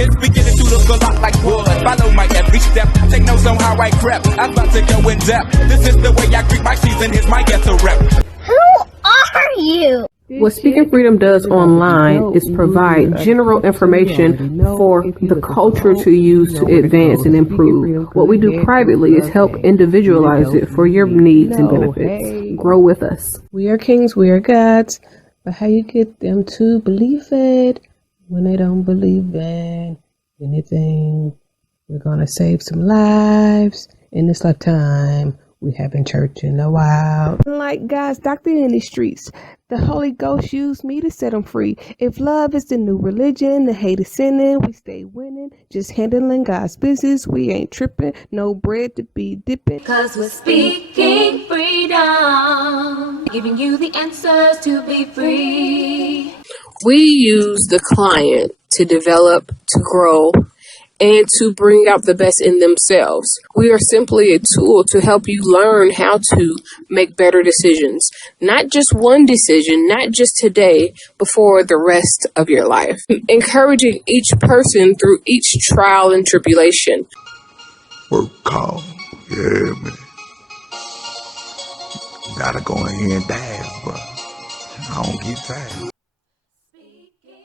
It's beginning to look a lot like wood. Follow my every step. Take notes on how I crept. I'm about to go in depth. This is the way I greet my season. Here's my ghetto rep. Who are you? What Speaking Freedom does online is provide general information for the culture to use to advance and improve. What we do privately is help individualize it for your needs and benefits. Grow with us. We are kings, we are gods, but how you get them to believe it when they don't believe in anything? We're going to save some lives in this lifetime. We haven't church in a while. Like God's doctor in these streets, the Holy Ghost used me to set them free. If love is the new religion, the hate is sinning, we stay winning. Just handling God's business, we ain't tripping. No bread to be dipping. Cause we're speaking freedom, giving you the answers to be free. We use the client to develop, to grow, and to bring out the best in themselves. We are simply a tool to help you learn how to make better decisions. Not just one decision, not just today, but for the rest of your life. Encouraging each person through each trial and tribulation. Work call. Yeah, man. Gotta go in here and dance, but I don't get tired.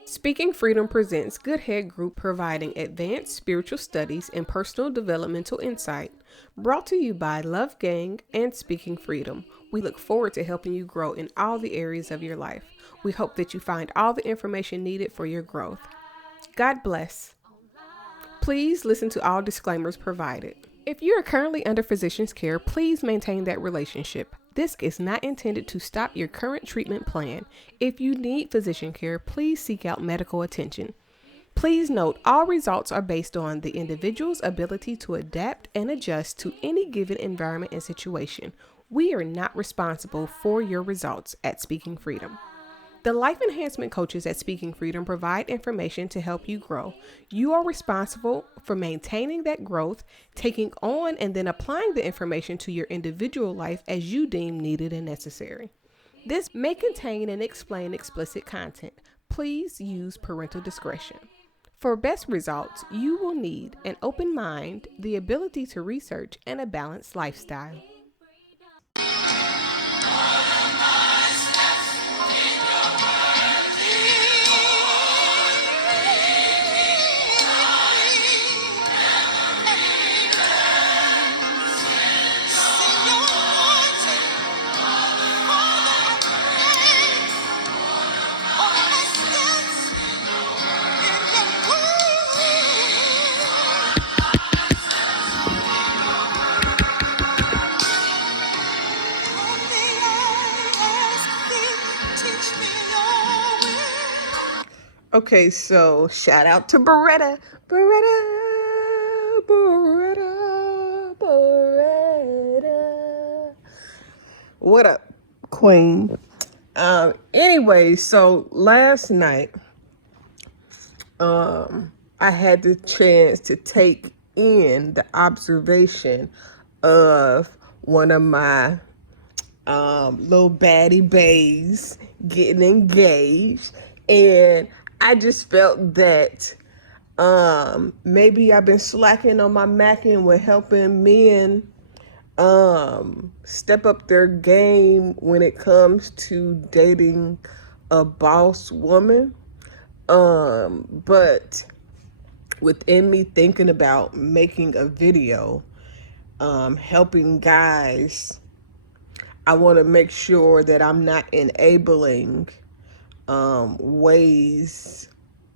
Speaking Freedom presents Good Head Group, providing advanced spiritual studies and personal developmental insight. Brought to you by Love Gang and Speaking Freedom. We look forward to helping you grow in all the areas of your life. We hope that you find all the information needed for your growth. God bless. Please listen to all disclaimers provided. If you are currently under physician's care, please maintain that relationship. This is not intended to stop your current treatment plan. If you need physician care, please seek out medical attention. Please note, all results are based on the individual's ability to adapt and adjust to any given environment and situation. We are not responsible for your results at Speaking Freedom. The life enhancement coaches at Speaking Freedom provide information to help you grow. You are responsible for maintaining that growth, taking on and then applying the information to your individual life as you deem needed and necessary. This may contain and explain explicit content. Please use parental discretion. For best results, you will need an open mind, the ability to research, and a balanced lifestyle. Okay, so shout out to Beretta. What up, Queen? Anyway, so last night, I had the chance to take in the observation of one of my little baddie baes getting engaged, and I just felt that maybe I've been slacking on my macking with helping men step up their game when it comes to dating a boss woman. But within me thinking about making a video, helping guys, I want to make sure that I'm not enabling ways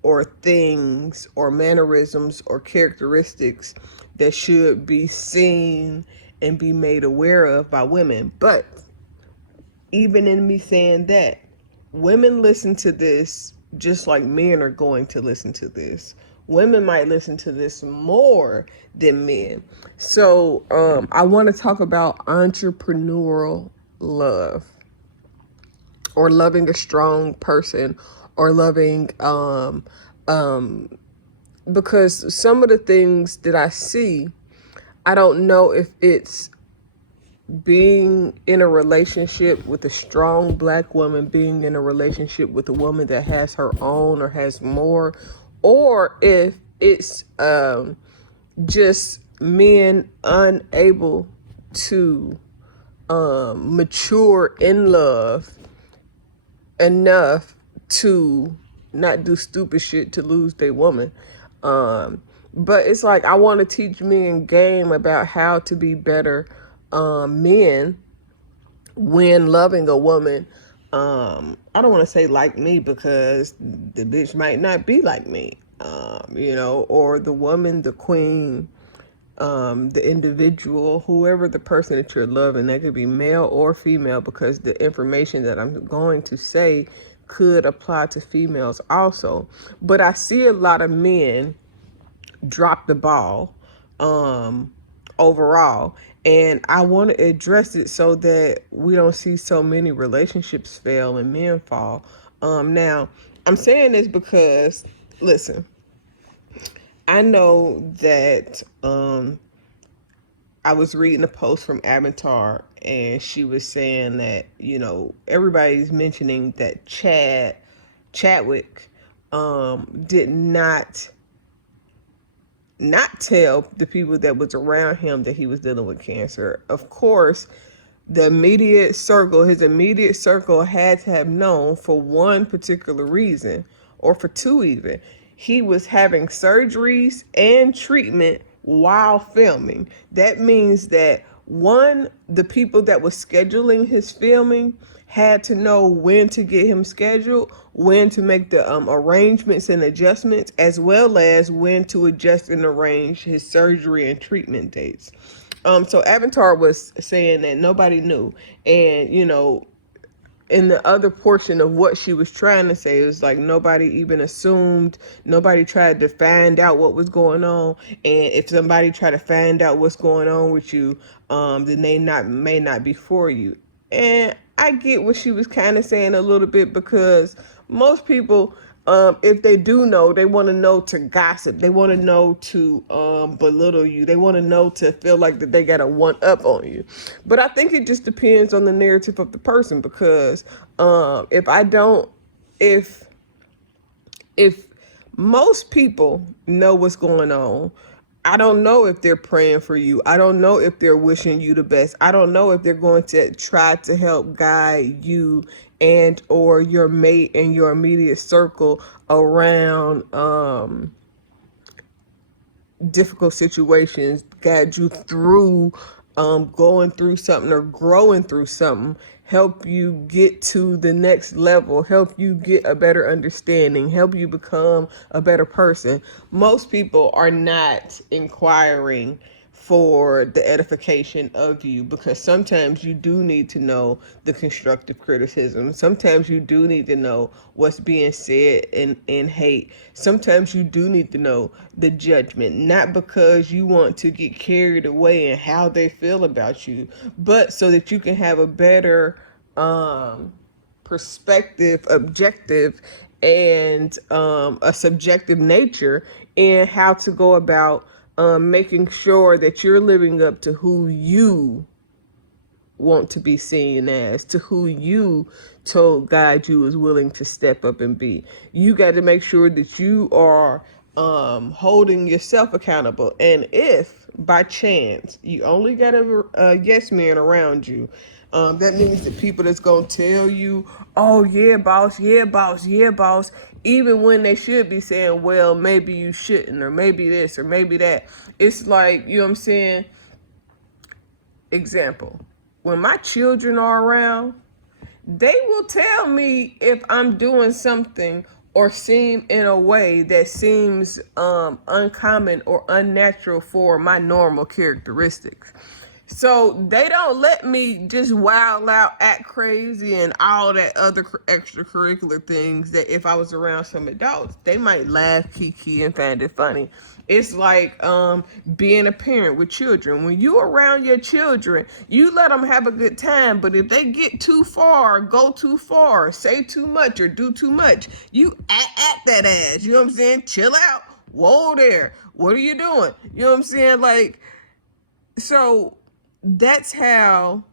or things or mannerisms or characteristics that should be seen and be made aware of by women. But even in me saying that, women listen to this just like men are going to listen to this. Women might listen to this more than men. So I want to talk about entrepreneurial love, or loving a strong person, or loving because some of the things that I see, I don't know if it's being in a relationship with a strong black woman, being in a relationship with a woman that has her own or has more, or if it's just men unable to mature in love enough to not do stupid shit to lose their woman. But it's like I want to teach men game about how to be better men when loving a woman. I don't want to say like me, because the bitch might not be like me, or the woman, the queen, the individual, whoever the person that you're loving. That could be male or female, because the information that I'm going to say could apply to females also. But I see a lot of men drop the ball overall, and I want to address it so that we don't see so many relationships fail and men fall. Now I'm saying this because, listen, I know that I was reading a post from Avatar, and she was saying that, everybody's mentioning that Chadwick did not tell the people that was around him that he was dealing with cancer. Of course, his immediate circle had to have known, for one particular reason, or for two even. He was having surgeries and treatment while filming. That means that, one, the people that was scheduling his filming had to know when to get him scheduled, when to make the arrangements and adjustments, as well as when to adjust and arrange his surgery and treatment dates. So Avatar was saying that nobody knew. And, in the other portion of what she was trying to say, it was like nobody even assumed, nobody tried to find out what was going on. And if somebody tried to find out what's going on with you, then they may not be for you. And I get what she was kind of saying a little bit, because most people, if they do know, they want to know to gossip. They want to know to belittle you. They want to know to feel like that they got a one up on you. But I think it just depends on the narrative of the person, because if most people know what's going on, I don't know if they're praying for you. I don't know if they're wishing you the best. I don't know if they're going to try to help guide you and or your mate and your immediate circle around difficult situations, guide you through going through something or growing through something, help you get to the next level, help you get a better understanding, help you become a better person. Most people are not inquiring for the edification of you, because sometimes you do need to know the constructive criticism. Sometimes you do need to know what's being said in hate. Sometimes you do need to know the judgment, not because you want to get carried away in how they feel about you, but so that you can have a better perspective, objective, and a subjective nature in how to go about making sure that you're living up to who you want to be seen as, to who you told God you was willing to step up and be. You got to make sure that you are holding yourself accountable. And if by chance you only got a yes man around you, that means the people that's gonna tell you, oh yeah, boss, yeah, boss, yeah, boss, even when they should be saying, well, maybe you shouldn't, or maybe this, or maybe that. It's like, you know what I'm saying? Example, when my children are around, they will tell me if I'm doing something or seem in a way that seems uncommon or unnatural for my normal characteristics. So they don't let me just wild out, act crazy, and all that other extracurricular things that if I was around some adults, they might laugh, kiki, and find it funny. It's like being a parent with children. When you around your children, you let them have a good time. But if they get too far, go too far, say too much, or do too much, you at that ass. You know what I'm saying? Chill out. Whoa there. What are you doing? You know what I'm saying? Like, so that's how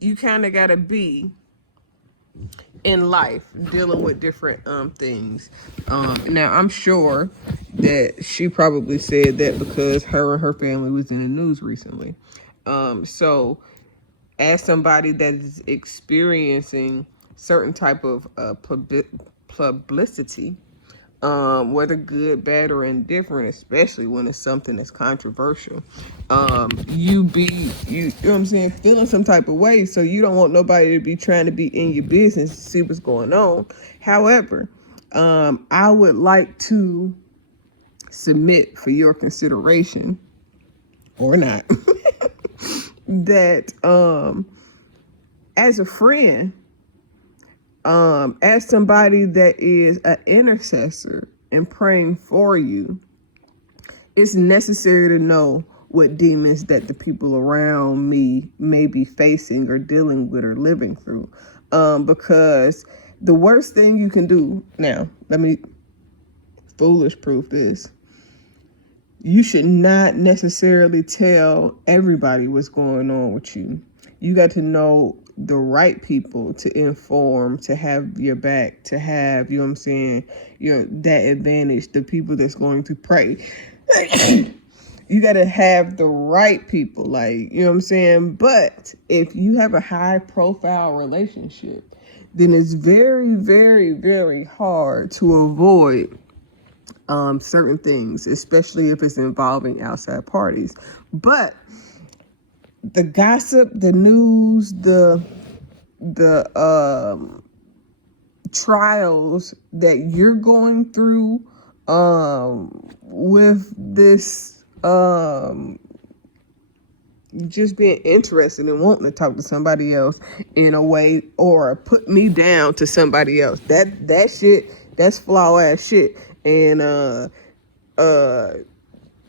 you kind of got to be in life, dealing with different things. Now I'm sure that she probably said that because her and her family was in the news recently. So as somebody that is experiencing certain type of publicity, whether good, bad, or indifferent, especially when it's something that's controversial, you know what I'm saying, feeling some type of way, so you don't want nobody to be trying to be in your business to see what's going on. However, I would like to submit for your consideration, or not, that as a friend, as somebody that is an intercessor and praying for you, it's necessary to know what demons that the people around me may be facing or dealing with or living through. Because the worst thing you can do, now, let me foolish proof this. You should not necessarily tell everybody what's going on with you. You got to know the right people to inform, to have your back, to have, you know what I'm saying, that advantage, the people that's going to pray. You got to have the right people, like, you know what I'm saying? But if you have a high profile relationship, then it's very, very, very hard to avoid certain things, especially if it's involving outside parties. But the gossip, the news, the trials that you're going through with this just being interested and wanting to talk to somebody else in a way, or put me down to somebody else, that shit, that's flaw ass shit. And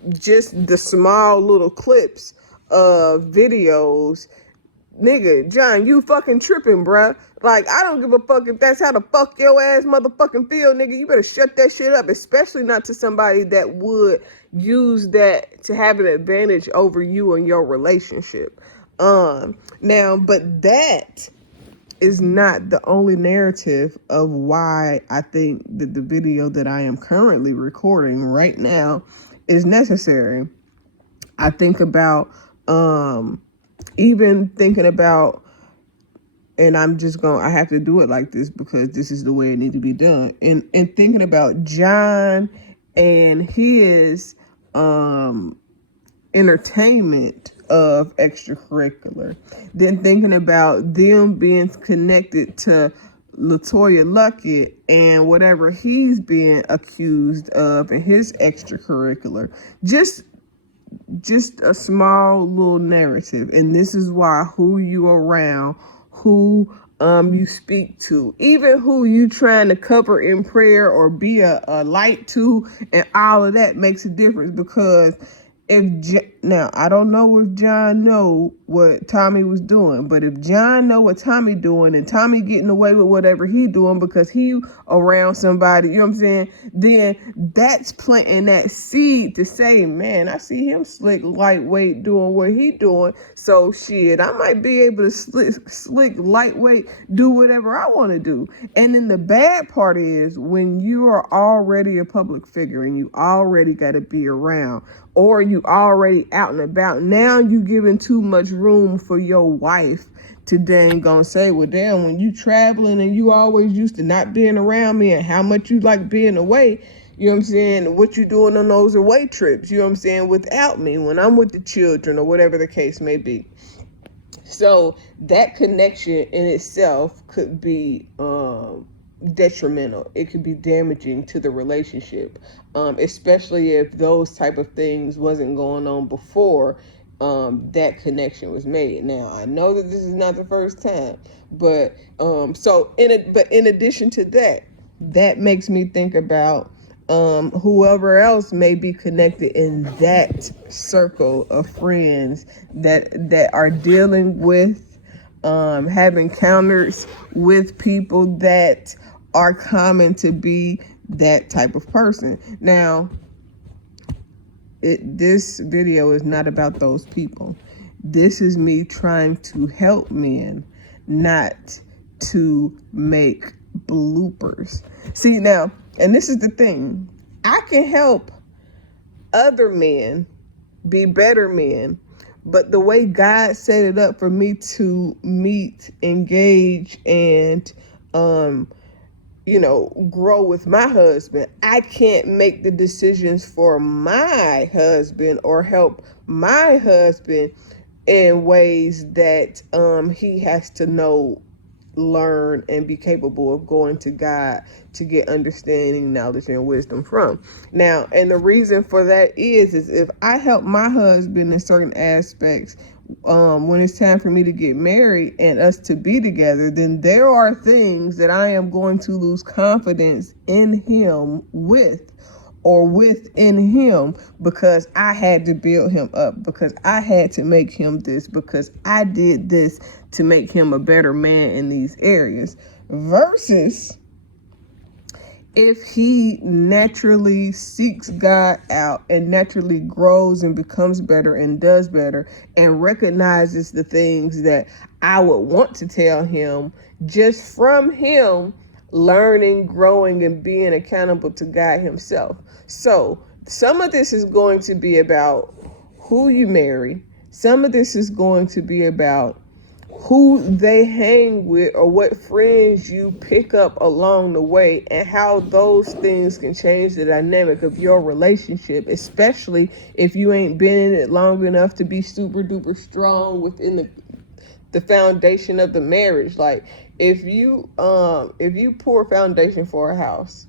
just the small little clips of videos, nigga, John, you fucking tripping, bruh. Like, I don't give a fuck if that's how the fuck your ass motherfucking feel, nigga. You better shut that shit up, especially not to somebody that would use that to have an advantage over you and your relationship. Now, but that is not the only narrative of why I think that the video that I am currently recording right now is necessary. I think about, even thinking about, and I have to do it like this because this is the way it needs to be done. And thinking about John and his entertainment of extracurricular, then thinking about them being connected to LaToya Luckett and whatever he's being accused of in his extracurricular. Just a small little narrative. And this is why who you around, who you speak to, even who you trying to cover in prayer or be a light to, and all of that makes a difference. Because now I don't know if John know what Tommy was doing, but if John know what Tommy doing and Tommy getting away with whatever he doing because he around somebody, you know what I'm saying, then that's planting that seed to say, man, I see him slick lightweight doing what he doing, so shit, I might be able to slick lightweight do whatever I want to do. And then the bad part is when you are already a public figure and you already got to be around, or you already out and about, now you giving too much room for your wife to dang gonna say, well, damn, when you traveling and you always used to not being around me and how much you like being away, you know what I'm saying, what you doing on those away trips, you know what I'm saying, without me when I'm with the children or whatever the case may be. So that connection in itself could be detrimental. It could be damaging to the relationship, especially if those type of things wasn't going on before that connection was made. Now, I know that this is not the first time, but in addition to that, that makes me think about whoever else may be connected in that circle of friends that are dealing with, have encounters with people that are common to be that type of person. Now, this video is not about those people. This is me trying to help men, not to make bloopers. See, now, and this is the thing, I can help other men be better men. But the way God set it up for me to meet, engage, and grow with my husband, I can't make the decisions for my husband or help my husband in ways that he has to know, learn, and be capable of going to God to get understanding, knowledge, and wisdom from. Now, and the reason for that is if I help my husband in certain aspects, when it's time for me to get married and us to be together, then there are things that I am going to lose confidence in him within him, because I had to build him up, because I had to make him this, because I did this to make him a better man in these areas, versus if he naturally seeks God out and naturally grows and becomes better and does better and recognizes the things that I would want to tell him just from him learning, growing, and being accountable to God himself. So some of this is going to be about who you marry. Some of this is going to be about who they hang with or what friends you pick up along the way, and how those things can change the dynamic of your relationship, especially if you ain't been in it long enough to be super duper strong within the foundation of the marriage. Like if you pour a foundation for a house,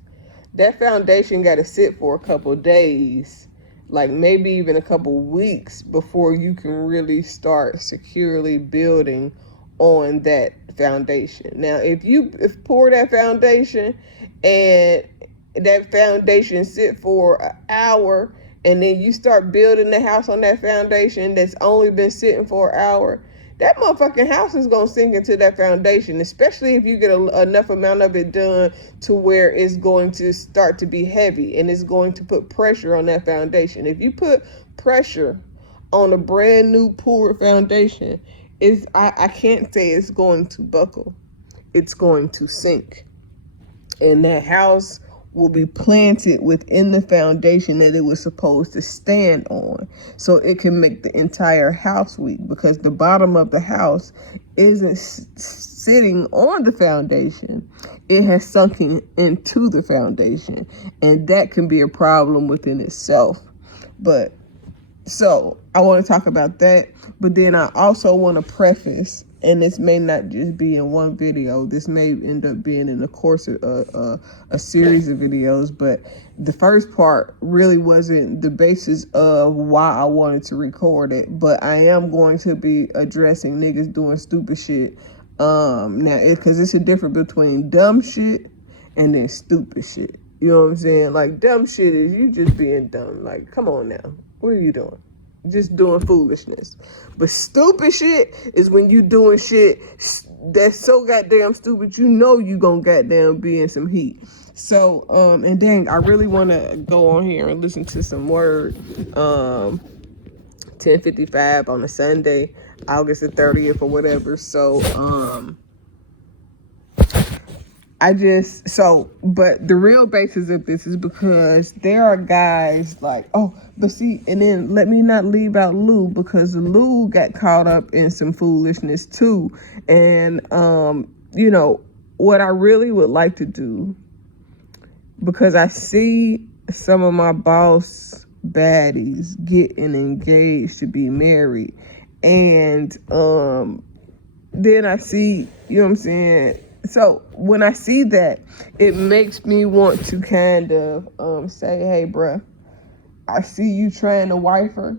that foundation got to sit for a couple of days, like maybe even a couple weeks, before you can really start securely building on that foundation. Now, if pour that foundation and that foundation sit for an hour, and then you start building the house on that foundation that's only been sitting for an hour, that motherfucking house is going to sink into that foundation, especially if you get enough amount of it done to where it's going to start to be heavy and it's going to put pressure on that foundation. If you put pressure on a brand new poured foundation, I can't say it's going to buckle. It's going to sink. And that house will be planted within the foundation that it was supposed to stand on, so it can make the entire house weak, because the bottom of the house isn't sitting on the foundation. It has sunken into the foundation, and that can be a problem within itself. But so I want to talk about that, but then I also want to preface, and this may not just be in one video, this may end up being in the course of a series of videos, but the first part really wasn't the basis of why I wanted to record it, but I am going to be addressing niggas doing stupid shit. Now, because it's a difference between dumb shit and then stupid shit. You know what I'm saying? Like, dumb shit is you just being dumb. Like, come on now. What are you doing? Just doing foolishness. But stupid shit is when you doing shit that's so goddamn stupid, you know you gonna goddamn be in some heat. So, and dang, I really want to go on here and listen to some word. 10:55 on a Sunday, August the 30th or whatever. So, but the real basis of this is because there are guys like, and then let me not leave out Lou, because Lou got caught up in some foolishness too. And, what I really would like to do, because I see some of my boss baddies getting engaged to be married. And, then I see, you know what I'm saying? So when I see that, it makes me want to kind of say, hey, bruh, I see you trying to wife her,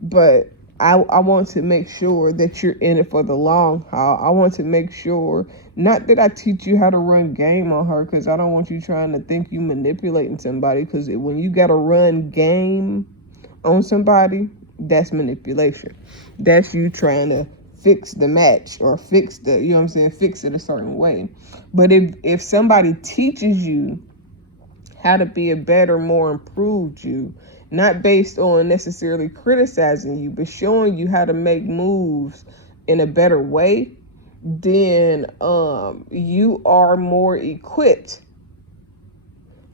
but I want to make sure that you're in it for the long haul. I want to make sure, not that I teach you how to run game on her, because I don't want you trying to think you manipulating somebody, because when you got to run game on somebody, that's manipulation. That's you trying to fix the match or fix the, you know what I'm saying, fix it a certain way. But if somebody teaches you how to be a better, more improved you, not based on necessarily criticizing you, but showing you how to make moves in a better way, then you are more equipped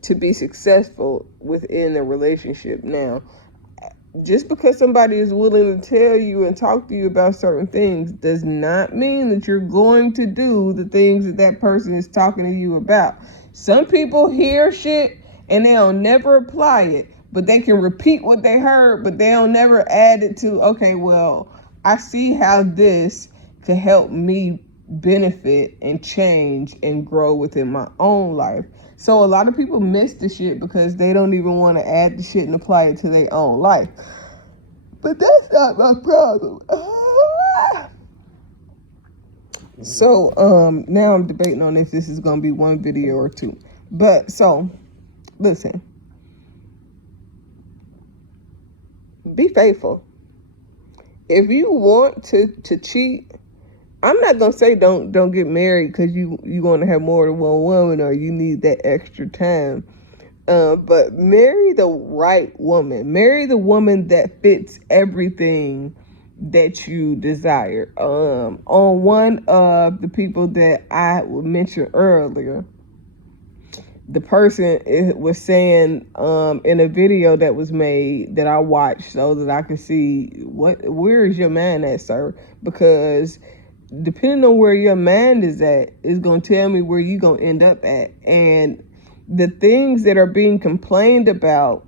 to be successful within a relationship. Now, just because somebody is willing to tell you and talk to you about certain things does not mean that you're going to do the things that that person is talking to you about. Some people hear shit and they'll never apply it, but they can repeat what they heard, but they'll never add it to, okay, well, I see how this could help me benefit and change and grow within my own life. So a lot of people miss the shit because they don't even want to add the shit and apply it to their own life. But that's not my problem. So now I'm debating on if this is going to be one video or two. But so, listen. Be faithful. If you want to cheat, I'm not gonna say don't get married because you want to have more than one woman or you need that extra time. But marry the right woman. Marry the woman that fits everything that you desire. On one of the people that I mentioned earlier, the person was saying in a video that was made that I watched so that I could see where is your man at, sir? Because depending on where your mind is at is going to tell me where you're going to end up at. And the things that are being complained about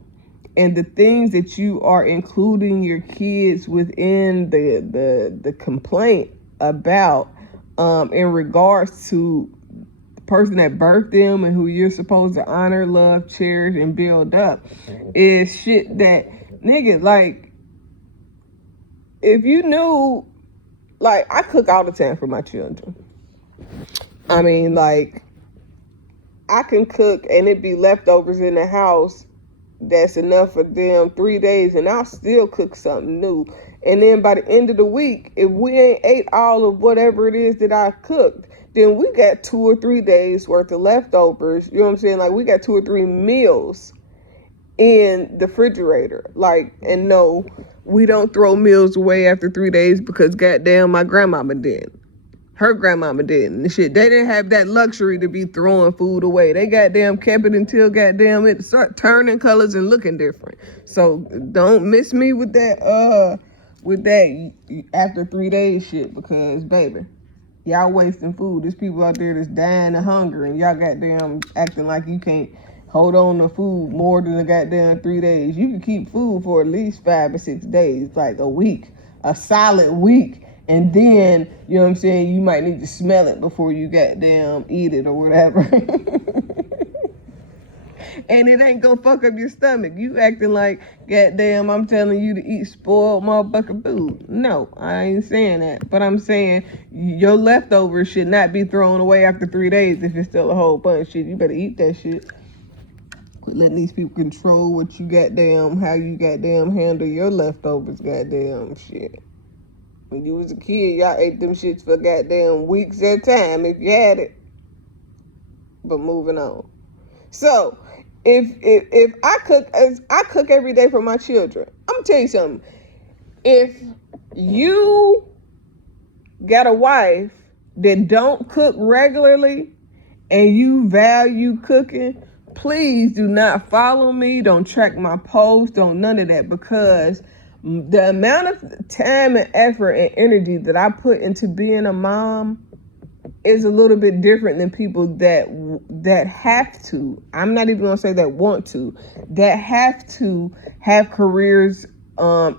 and the things that you are including your kids within the complaint about in regards to the person that birthed them and who you're supposed to honor, love, cherish, and build up is shit that, nigga, like, if you knew, like, I cook all the time for my children. I mean, like, I can cook and it be leftovers in the house that's enough for them 3 days, and I'll still cook something new. And then by the end of the week, if we ain't ate all of whatever it is that I cooked, then we got 2 or 3 days worth of leftovers. You know what I'm saying? Like, we got 2 or 3 meals in the refrigerator. Like, and no, we don't throw meals away after 3 days because goddamn my grandmama did. Her grandmama didn't. And shit, they didn't have that luxury to be throwing food away. They goddamn kept it until goddamn it start turning colors and looking different. So don't miss me with that after 3 days shit, because baby, y'all wasting food. There's people out there that's dying of hunger and y'all goddamn acting like you can't hold on to food more than a goddamn 3 days. You can keep food for at least 5 or 6 days, like a week, a solid week. And then, you know what I'm saying, you might need to smell it before you goddamn eat it or whatever. And it ain't gonna fuck up your stomach. You acting like, goddamn, I'm telling you to eat spoiled motherfucking food. No, I ain't saying that. But I'm saying your leftovers should not be thrown away after 3 days if it's still a whole bunch of shit. You better eat that shit. Quit letting these people control what you goddamn, how you goddamn handle your leftovers, goddamn shit. When you was a kid, y'all ate them shits for goddamn weeks at a time if you had it. But moving on. So, if I cook every day for my children, I'm gonna tell you something. If you got a wife that don't cook regularly and you value cooking, please do not follow me. Don't track my posts. Don't none of that, because the amount of time and effort and energy that I put into being a mom is a little bit different than people that have to. I'm not even gonna say that want to. That have to have careers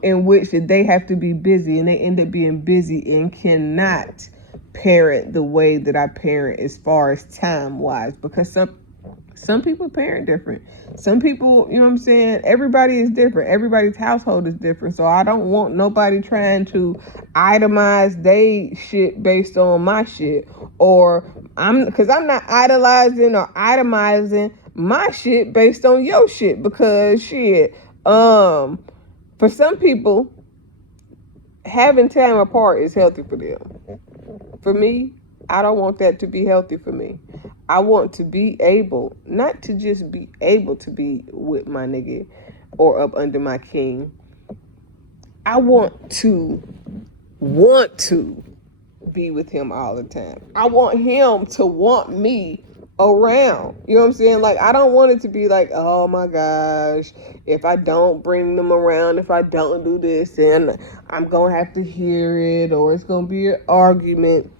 in which they have to be busy, and they end up being busy and cannot parent the way that I parent as far as time wise, because some people parent different. Some people, you know what I'm saying, everybody is different. Everybody's household is different. So I don't want nobody trying to itemize they shit based on my shit. Because I'm not idolizing or itemizing my shit based on your shit. Because shit, for some people, having time apart is healthy for them. For me, I don't want that to be healthy for me. I want to be able, not to just be able to be with my nigga or up under my king. I want to be with him all the time. I want him to want me around. You know what I'm saying? Like, I don't want it to be like, oh my gosh, if I don't bring them around, if I don't do this, then I'm gonna have to hear it, or it's gonna be an argument.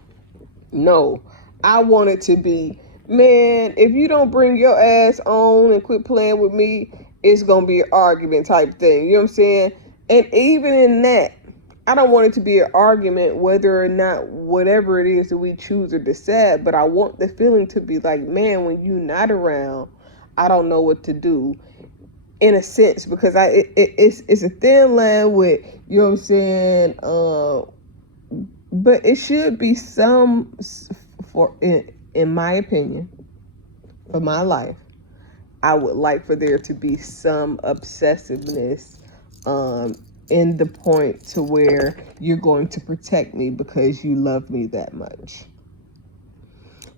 No, I want it to be, man, if you don't bring your ass on and quit playing with me, it's gonna be an argument type thing. You know what I'm saying? And even in that, I don't want it to be an argument whether or not whatever it is that we choose or decide, but I want the feeling to be like, man, when you're not around, I don't know what to do, in a sense, because it's a thin line with, you know what I'm saying, but it should be some, for in my opinion, for my life, I would like for there to be some obsessiveness, in the point to where you're going to protect me because you love me that much.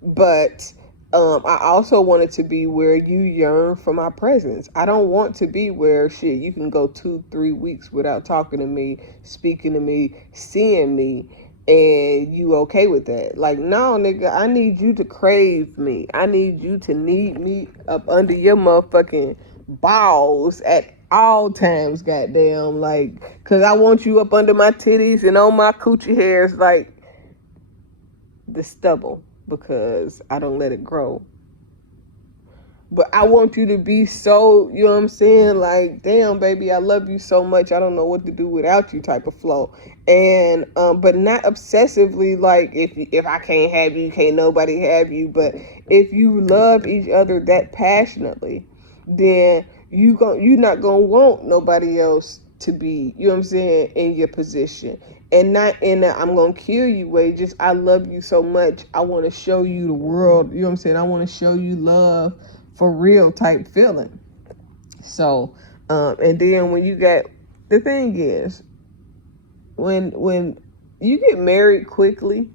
But I also want it to be where you yearn for my presence. I don't want to be where shit you can go 2-3 weeks without talking to me, speaking to me, seeing me, and you okay with that. Like, no, nigga, I need you to crave me. I need you to need me up under your motherfucking balls at all times, goddamn. Like, cause I want you up under my titties and on my coochie hairs, like the stubble, because I don't let it grow. But I want you to be so, you know what I'm saying, like, damn, baby, I love you so much, I don't know what to do without you type of flow. And, but not obsessively, like, if I can't have you, can't nobody have you. But if you love each other that passionately, then you're not gonna want nobody else to be, you know what I'm saying, in your position. And not in that I'm gonna kill you way, just I love you so much, I want to show you the world, you know what I'm saying, I want to show you love for real type feeling. So and then when you got, the thing is, when you get married quickly,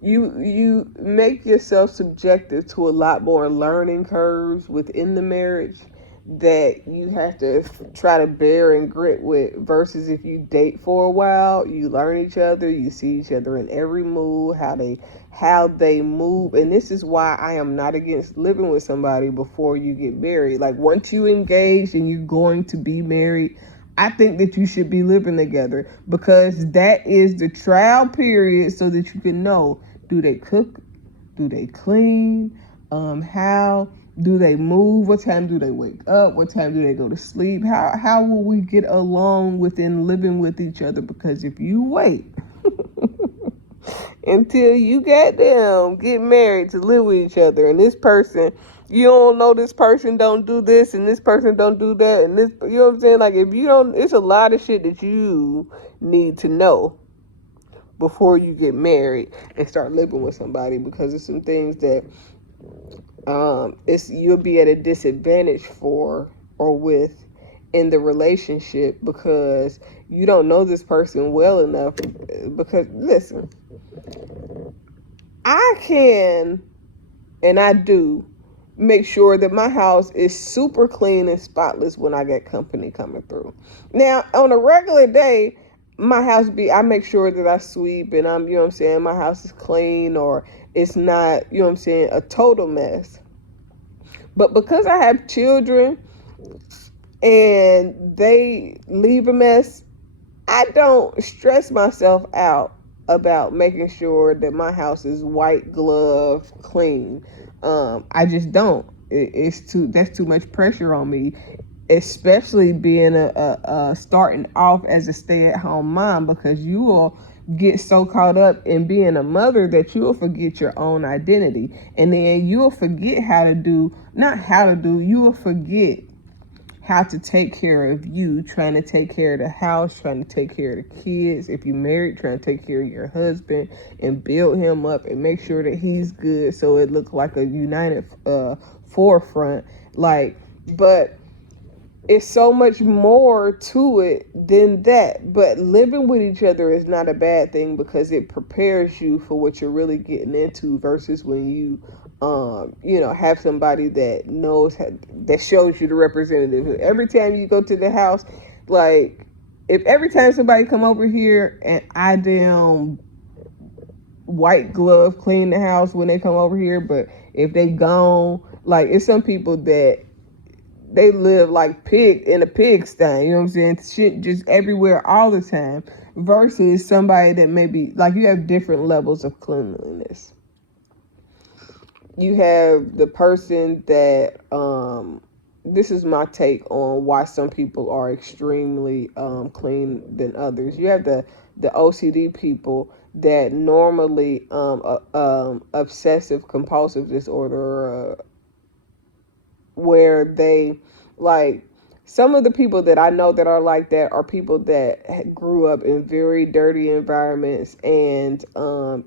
you make yourself subjected to a lot more learning curves within the marriage that you have to try to bear and grit with, versus if you date for a while, you learn each other, you see each other in every mood, how they move. And this is why I am not against living with somebody before you get married. Like, once you engage and you're going to be married, I think that you should be living together, because that is the trial period, so that you can know, do they cook? Do they clean? How do they move? What time do they wake up? What time do they go to sleep? How will we get along within living with each other? Because if you wait until you goddamn get married to live with each other, and this person, you don't know, this person don't do this, and this person don't do that, and this, you know what I'm saying? Like, if you don't, it's a lot of shit that you need to know before you get married and start living with somebody, because it's some things that you'll be at a disadvantage for or with in the relationship, because you don't know this person well enough. Because listen, I can, and I do, make sure that my house is super clean and spotless when I get company coming through. Now, on a regular day, my house I make sure that I sweep and I'm, you know what I'm saying, my house is clean, or it's not, you know what I'm saying, a total mess. But because I have children and they leave a mess, I don't stress myself out about making sure that my house is white glove clean. I just don't. That's too much pressure on me, especially being a starting off as a stay-at-home mom, because you will get so caught up in being a mother that you will forget your own identity, and then you will forget you will forget how to take care of you, trying to take care of the house, trying to take care of the kids. If you're married, trying to take care of your husband and build him up and make sure that he's good, so it looks like a united forefront. Like, but it's so much more to it than that. But living with each other is not a bad thing, because it prepares you for what you're really getting into, versus when you have somebody that knows that shows you the representative. Every time you go to the house, like, if every time somebody come over here and I damn white glove clean the house when they come over here, but if they gone, like it's some people that they live like pig in a pigsty, you know what I'm saying? Shit just everywhere all the time. Versus somebody that maybe, like, you have different levels of cleanliness. You have the person that, this is my take on why some people are extremely clean than others. You have the OCD people that normally obsessive compulsive disorder, where they, like, some of the people that I know that are like that are people that grew up in very dirty environments, and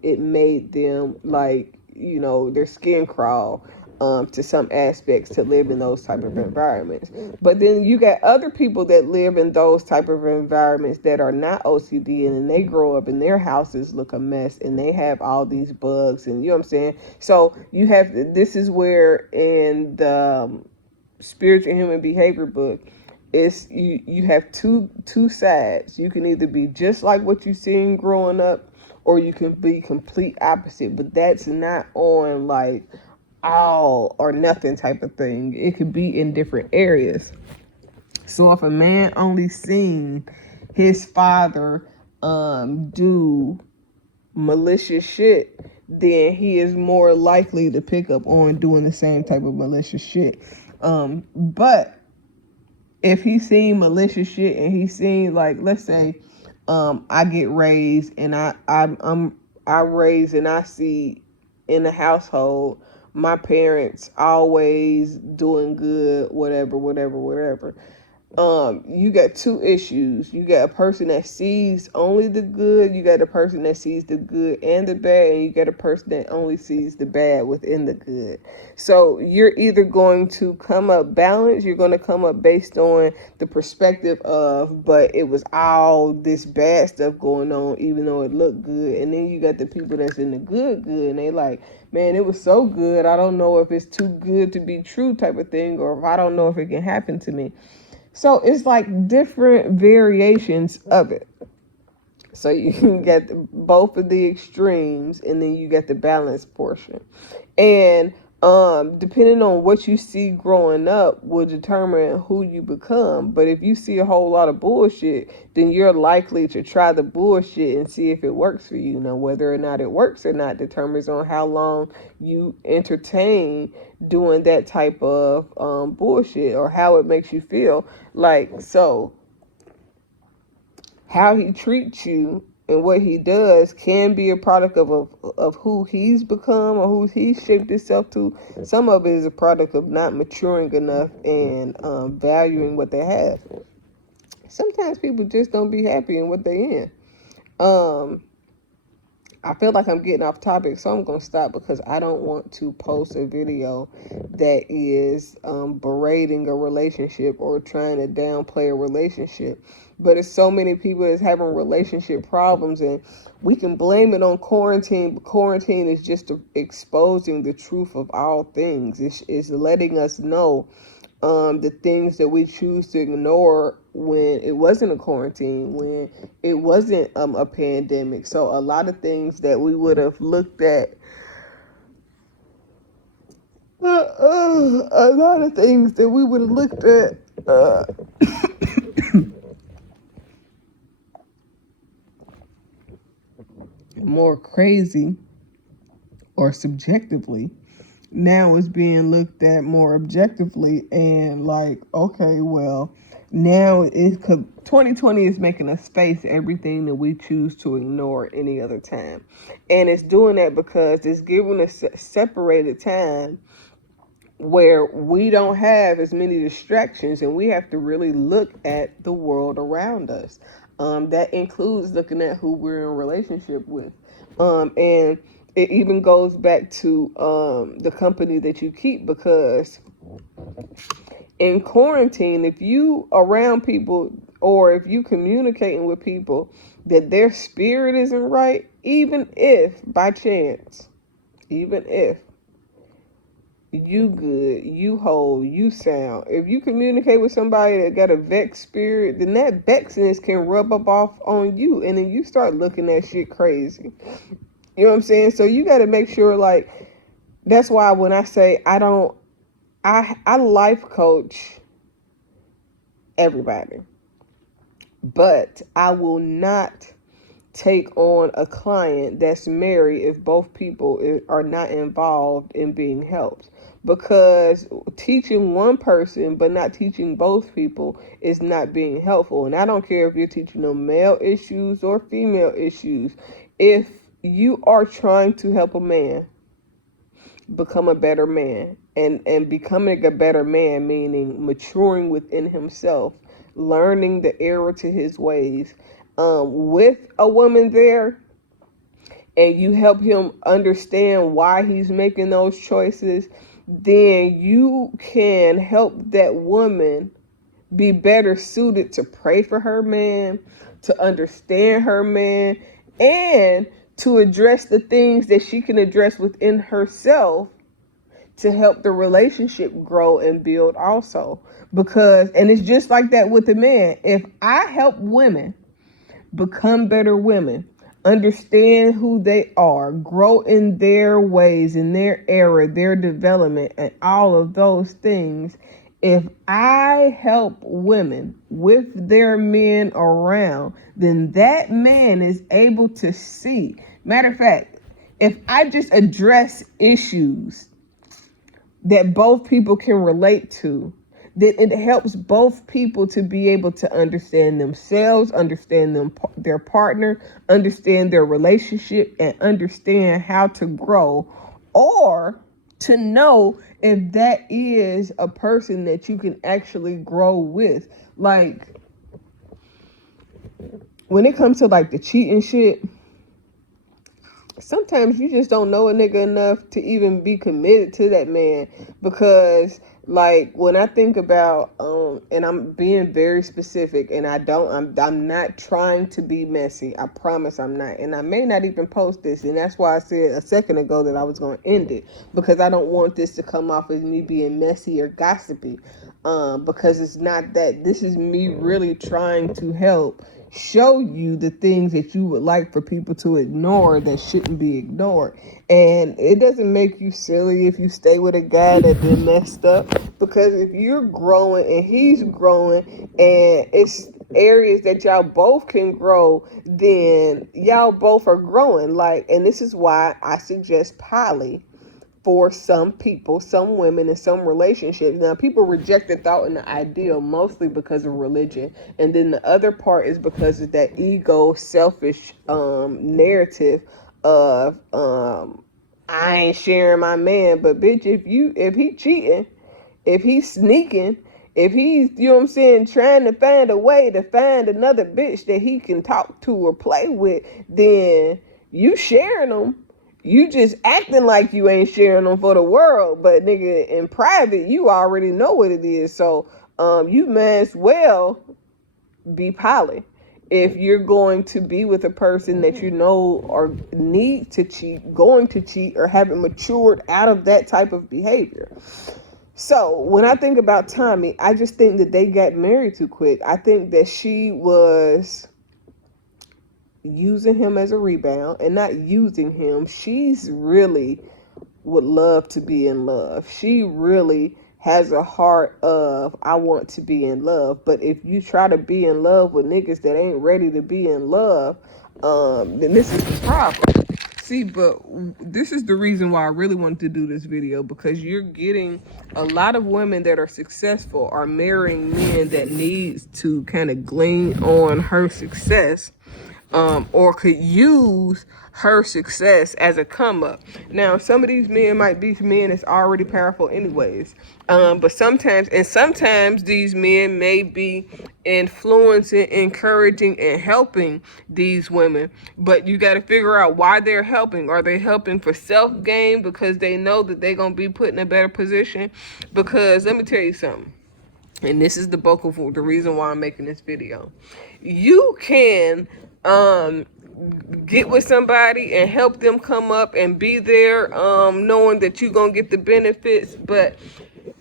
it made them, like, you know, their skin crawl to some aspects to live in those type of environments. But then you got other people that live in those type of environments that are not OCD, and they grow up and their houses look a mess and they have all these bugs, and you know what I'm saying? So you have, this is where in the Spiritual Human Behavior book, it's you have two sides. You can either be just like what you seen growing up, or you can be complete opposite. But that's not on like all or nothing type of thing. It could be in different areas. So if a man only seen his father do malicious shit, then he is more likely to pick up on doing the same type of malicious shit. But if he seen malicious shit and he seen, like, let's say, I get raised and I raise and I see in the household my parents always doing good, whatever. You got two issues. You got a person that sees only the good, you got a person that sees the good and the bad, and you got a person that only sees the bad within the good. So you're either going to come up balanced, you're going to come up based on the perspective of, but it was all this bad stuff going on even though it looked good. And then you got the people that's in the good, and they like, man, it was so good, I don't know if it's too good to be true type of thing, or if I don't know if it can happen to me. So it's like different variations of it. So you can get both of the extremes, and then you get the balanced portion. And depending on what you see growing up will determine who you become. But if you see a whole lot of bullshit, then you're likely to try the bullshit and see if it works for you. Now, whether or not it works or not determines on how long you entertain doing that type of bullshit, or how it makes you feel. Like, so how he treats you and what he does can be a product of who he's become or who he's shaped himself to. Some of it is a product of not maturing enough and valuing what they have. Sometimes people just don't be happy in what they in. I feel like I'm getting off topic, so I'm going to stop because I don't want to post a video that is berating a relationship or trying to downplay a relationship. But it's so many people that's having relationship problems, and we can blame it on quarantine, but quarantine is just exposing the truth of all things. It's letting us know the things that we choose to ignore when it wasn't a quarantine, when it wasn't a pandemic. So a lot of things that we would have looked at, a lot of things that we would have looked at more crazy or subjectively, now is being looked at more objectively, and like, okay, well, now 2020 is making us face everything that we choose to ignore any other time. And it's doing that because it's giving us separated time where we don't have as many distractions, and we have to really look at the world around us. That includes looking at who we're in a relationship with. And it even goes back to the company that you keep, because in quarantine, if you around people or if you communicating with people that their spirit isn't right, even if by chance, even if you good, you whole, you sound, if you communicate with somebody that got a vexed spirit, then that vexiness can rub up off on you, and then you start looking at shit crazy. You know what I'm saying? So you got to make sure, like, That's why when I say I life coach everybody, but I will not take on a client that's married if both people are not involved in being helped, because teaching one person but not teaching both people is not being helpful. And I don't care if you're teaching them male issues or female issues. If you are trying to help a man become a better man, and becoming a better man meaning maturing within himself, learning the error to his ways, with a woman there, and you help him understand why he's making those choices, then you can help that woman be better suited to pray for her man, to understand her man, and to address the things that she can address within herself to help the relationship grow and build also. Because, and it's just like that with the man. If I help women become better women, understand who they are, grow in their ways, in their era, their development, and all of those things, if I help women with their men around, then that man is able to see. Matter of fact, if I just address issues that both people can relate to, then it helps both people to be able to understand themselves, understand their partner, understand their relationship, and understand how to grow, or to know if that is a person that you can actually grow with. Like, when it comes to like the cheating shit, sometimes you just don't know a nigga enough to even be committed to that man. Because like when I think about and I'm being very specific, and I'm not trying to be messy, I promise I'm not, and I may not even post this, and that's why I said a second ago that I was going to end it, because I don't want this to come off as me being messy or gossipy, because it's not that. This is me really trying to help show you the things that you would like for people to ignore that shouldn't be ignored. And it doesn't make you silly if you stay with a guy that been messed up, because if you're growing and he's growing and it's areas that y'all both can grow, then y'all both are growing. Like, and this is why I suggest poly for some people, some women, in some relationships. Now, people reject the thought and the ideal mostly because of religion, and then the other part is because of that ego, selfish narrative of I ain't sharing my man. But bitch, if he cheating, if he's sneaking, if he's, you know what I'm saying, trying to find a way to find another bitch that he can talk to or play with, then you sharing them. You just acting like you ain't sharing them for the world, but nigga, in private, you already know what it is. So, you may as well be poly if you're going to be with a person that you know or need to cheat, going to cheat, or haven't matured out of that type of behavior. So when I think about Tommy, I just think that they got married too quick. I think that she was using him as a rebound, and not using him. She's really would love to be in love. She really has a heart of, I want to be in love. But if you try to be in love with niggas that ain't ready to be in love, then this is the problem. See, but this is the reason why I really wanted to do this video, because you're getting a lot of women that are successful are marrying men that needs to kind of glean on her success, or could use her success as a come up. Now, some of these men might be men that's already powerful anyways. But sometimes these men may be influencing, encouraging, and helping these women. But you got to figure out why they're helping. Are they helping for self-gain because they know that they're going to be put in a better position? Because let me tell you something. And this is the bulk of the reason why I'm making this video. You can get with somebody and help them come up and be there, knowing that you're going to get the benefits. But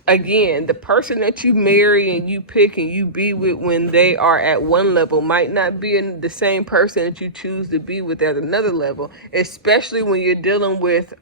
again, the person that you marry and you pick and you be with when they are at one level might not be the same person that you choose to be with at another level, especially when you're dealing with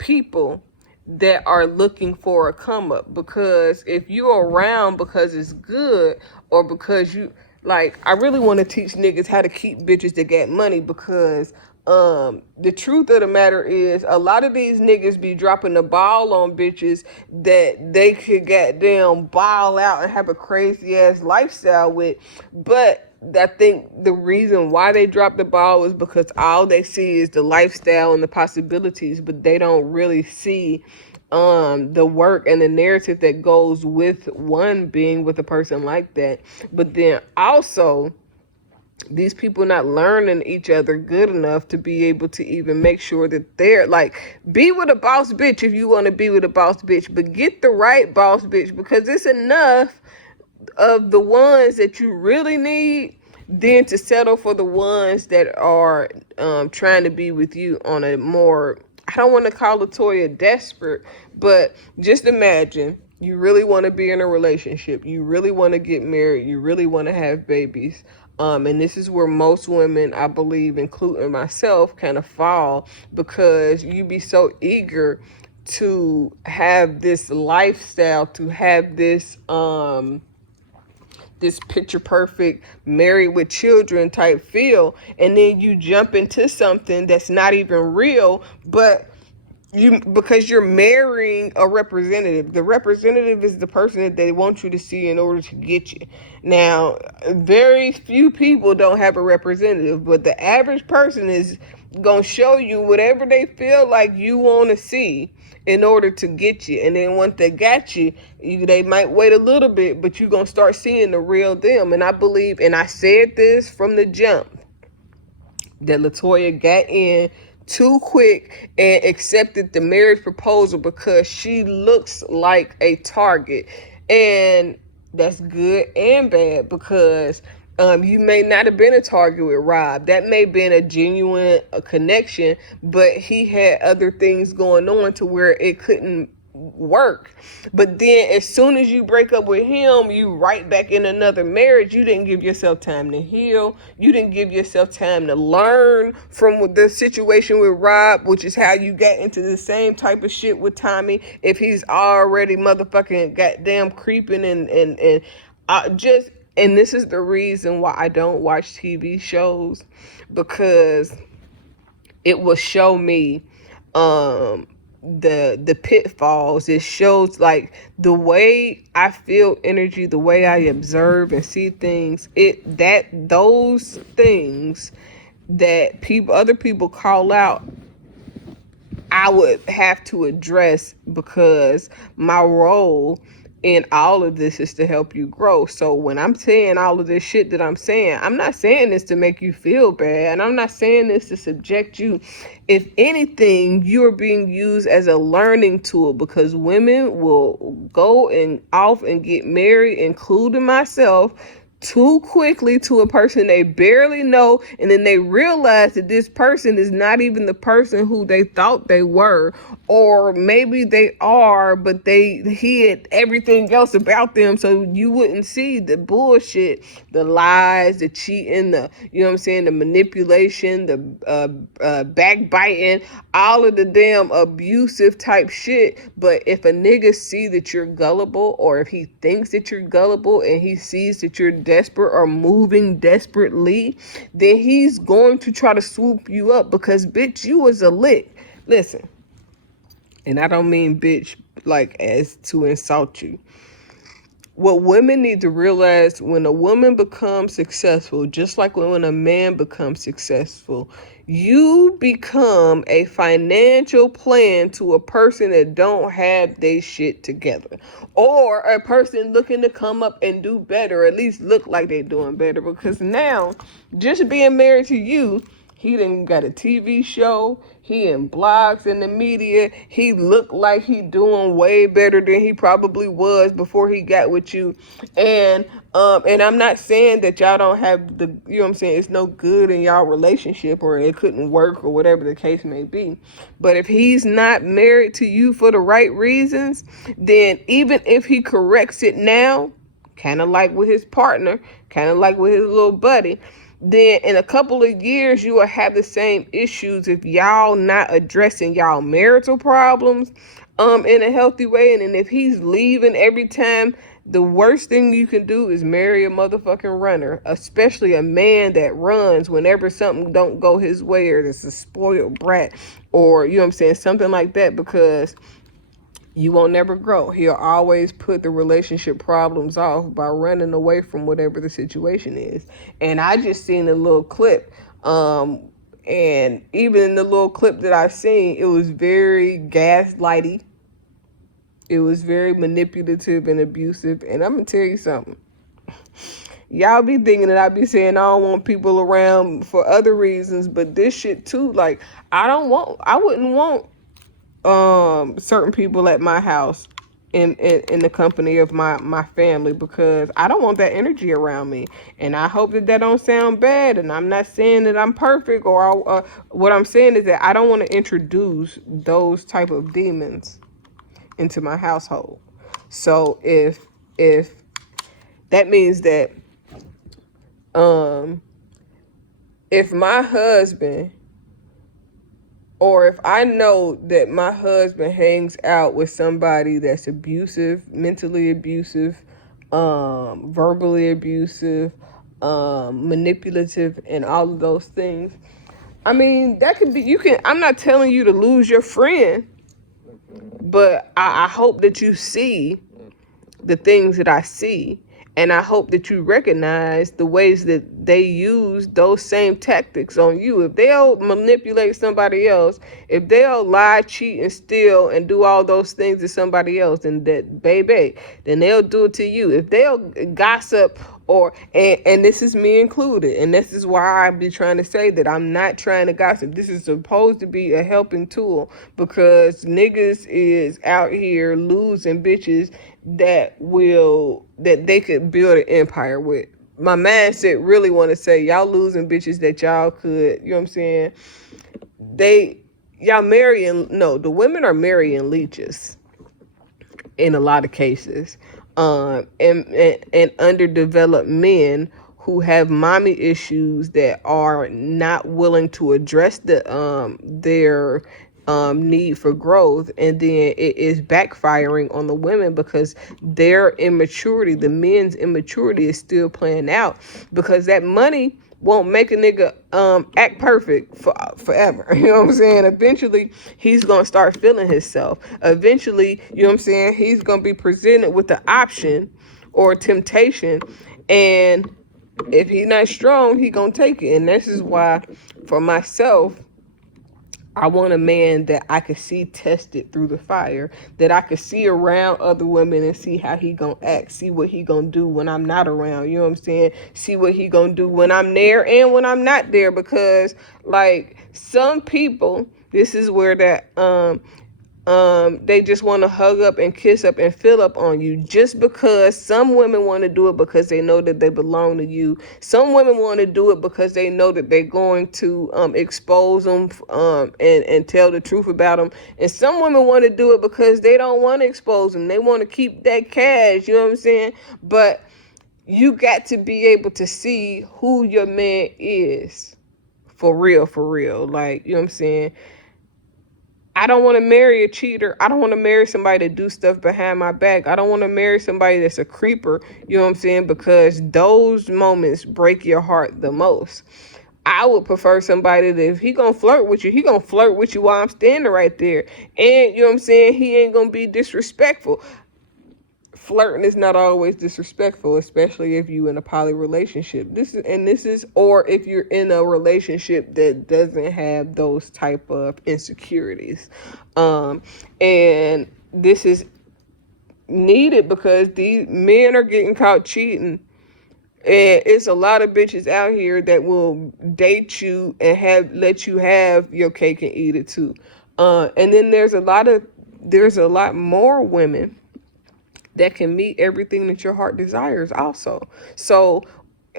people that are looking for a come up, because if you're around because it's good, or because you like, I really want to teach niggas how to keep bitches that got money, because the truth of the matter is a lot of these niggas be dropping the ball on bitches that they could goddamn ball out and have a crazy ass lifestyle with. But I think the reason why they drop the ball is because all they see is the lifestyle and the possibilities, but they don't really see the work and the narrative that goes with one being with a person like that. But then also, these people not learning each other good enough to be able to even make sure that they're like, be with a boss bitch if you want to be with a boss bitch, but get the right boss bitch, because it's enough of the ones that you really need than to settle for the ones that are trying to be with you on a more, I don't want to call Latoya desperate, but just imagine you really want to be in a relationship, you really want to get married, you really want to have babies. And this is where most women, I believe, including myself, kind of fall, because you be so eager to have this lifestyle, to have this this picture perfect married with children type feel, and then you jump into something that's not even real, but because you're marrying a representative. The representative is the person that they want you to see in order to get you. Now, very few people don't have a representative, but the average person is gonna show you whatever they feel like you want to see in order to get you. And then once they got you, they might wait a little bit, but you're gonna start seeing the real them. And I believe, and I said this from the jump, that Latoya got in too quick and accepted the marriage proposal because she looks like a target. And that's good and bad, because you may not have been a target with Rob. That may have been a genuine connection, but he had other things going on to where it couldn't work. But then as soon as you break up with him, you right back in another marriage. You didn't give yourself time to heal. You didn't give yourself time to learn from the situation with Rob, which is how you got into the same type of shit with Tommy, if he's already motherfucking goddamn creeping and and this is the reason why I don't watch TV shows, because it will show me the pitfalls. It shows like the way I feel energy, the way I observe and see things, those things that other people call out, I would have to address, because my role in all of this is to help you grow. So when I'm saying all of this shit that I'm saying, I'm not saying this to make you feel bad, and I'm not saying this to subject you. If anything, you're being used as a learning tool, because women will go and off and get married, including myself, too quickly to a person they barely know, and then they realize that this person is not even the person who they thought they were, or maybe they are, but they hid everything else about them so you wouldn't see the bullshit, the lies, the cheating, the, you know what I'm saying, the manipulation, the backbiting, all of the damn abusive type shit. But if a nigga see that you're gullible, or if he thinks that you're gullible and he sees that you're desperate or moving desperately, then he's going to try to swoop you up, because bitch, you was a lick. Listen, and I don't mean bitch like as to insult you. What women need to realize, when a woman becomes successful, just like when a man becomes successful, you become a financial plan to a person that don't have their shit together, or a person looking to come up and do better, or at least look like they're doing better. Because now, just being married to you, he done got a TV show, he in blogs in the media, he looked like he doing way better than he probably was before he got with you. And I'm not saying that y'all don't have the, you know what I'm saying, it's no good in y'all relationship, or it couldn't work, or whatever the case may be. But if he's not married to you for the right reasons, then even if he corrects it now, kind of like with his partner, kind of like with his little buddy, then in a couple of years you will have the same issues if y'all not addressing y'all marital problems in a healthy way. And then if he's leaving every time, the worst thing you can do is marry a motherfucking runner, especially a man that runs whenever something don't go his way, or it's a spoiled brat, or you know what I'm saying, something like that, because you won't never grow. He'll always put the relationship problems off by running away from whatever the situation is. And I just seen a little clip, and even in the little clip that I've seen, it was very gaslighty. It was very manipulative and abusive. And I'm gonna tell you something. Y'all be thinking that I be saying I don't want people around for other reasons, but this shit too, like, I wouldn't want certain people at my house in the company of my family, because I don't want that energy around me. And I hope that don't sound bad, and I'm not saying that I'm perfect, or what I'm saying is that I don't want to introduce those type of demons into my household. So if that means that if my husband, or if I know that my husband hangs out with somebody that's abusive, mentally abusive, verbally abusive, manipulative, and all of those things, I mean, that could be, I'm not telling you to lose your friend, but I hope that you see the things that I see. And I hope that you recognize the ways that they use those same tactics on you. If they'll manipulate somebody else, if they'll lie, cheat, and steal, and do all those things to somebody else, and that baby, then they'll do it to you. If they'll gossip, and this is me included, and this is why I be trying to say that I'm not trying to gossip. This is supposed to be a helping tool, because niggas is out here losing bitches that they could build an empire with. My mindset really want to say, y'all losing bitches that y'all could, you know what I'm saying? The women are marrying leeches in a lot of cases. And underdeveloped men who have mommy issues that are not willing to address their need for growth, and then it is backfiring on the women because their immaturity, the men's immaturity, is still playing out, because that money won't make a nigga act perfect forever. You know what I'm saying? Eventually, he's going to start feeling himself. Eventually, you know what I'm saying, he's going to be presented with the option or temptation, and if he's not strong, he going to take it. And this is why, for myself, I want a man that I could see tested through the fire, that I could see around other women and see how he gonna act, see what he gonna do when I'm not around, you know what I'm saying? See what he gonna do when I'm there and when I'm not there, because like some people, this is where that they just want to hug up and kiss up and fill up on you, just because some women want to do it because they know that they belong to you. Some women want to do it because they know that they're going to expose them and tell the truth about them. And some women want to do it because they don't want to expose them. They want to keep that cash, you know what I'm saying? But you got to be able to see who your man is for real, like, you know what I'm saying? I don't want to marry a cheater. I don't want to marry somebody that do stuff behind my back. I don't want to marry somebody that's a creeper, you know what I'm saying? Because those moments break your heart the most. I would prefer somebody that if he gonna flirt with you, he gonna flirt with you while I'm standing right there. And, you know what I'm saying, he ain't gonna be disrespectful. Flirting is not always disrespectful, especially if you in a poly relationship. Or if you're in a relationship that doesn't have those type of insecurities. And this is needed because these men are getting caught cheating. And it's a lot of bitches out here that will date you and let you have your cake and eat it too. And then there's a lot more women that can meet everything that your heart desires also. So,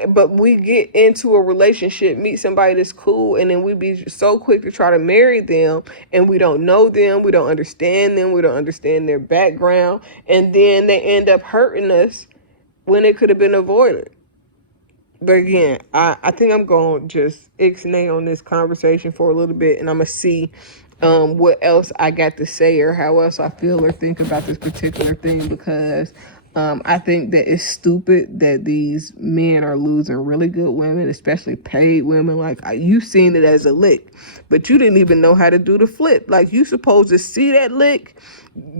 but we get into a relationship, meet somebody that's cool, and then we be so quick to try to marry them, and we don't know them, we don't understand them, we don't understand their background, and then they end up hurting us when it could have been avoided. But again, I think I'm going to just ixnay on this conversation for a little bit, and I'm going to see what else I got to say or how else I feel or think about this particular thing, because I think that it's stupid that these men are losing really good women, especially paid women. Like, you seen it as a lick, but you didn't even know how to do the flip. Like, you supposed to see that lick,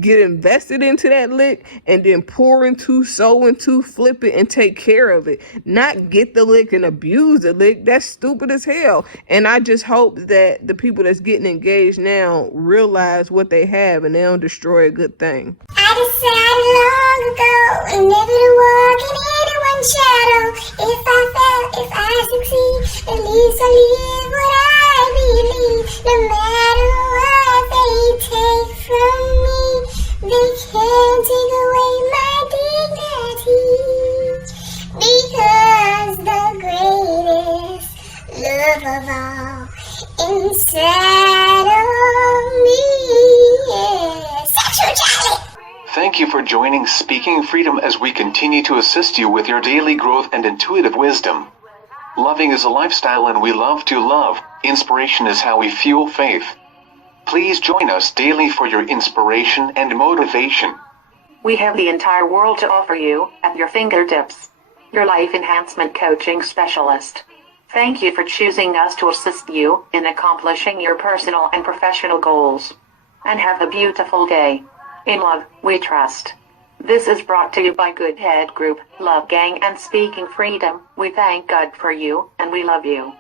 get invested into that lick, and then pour into, sow into, flip it, and take care of it. Not get the lick and abuse the lick. That's stupid as hell. And I just hope that the people that's getting engaged now realize what they have and they don't destroy a good thing. I decided long ago never to walk in anyone's shadow. If I fail, if I succeed, at least I live what I believe. No matter what they take from me, they can't take away my dignity. Because the greatest love of all inside of me is sexuality. Thank you for joining Speaking Freedom as we continue to assist you with your daily growth and intuitive wisdom. Loving is a lifestyle and we love to love. Inspiration is how we fuel faith. Please join us daily for your inspiration and motivation. We have the entire world to offer you at your fingertips. Your life enhancement coaching specialist. Thank you for choosing us to assist you in accomplishing your personal and professional goals. And have a beautiful day. In love, we trust. This is brought to you by Good Head Group, Love Gang, and Speaking Freedom. We thank God for you, and we love you.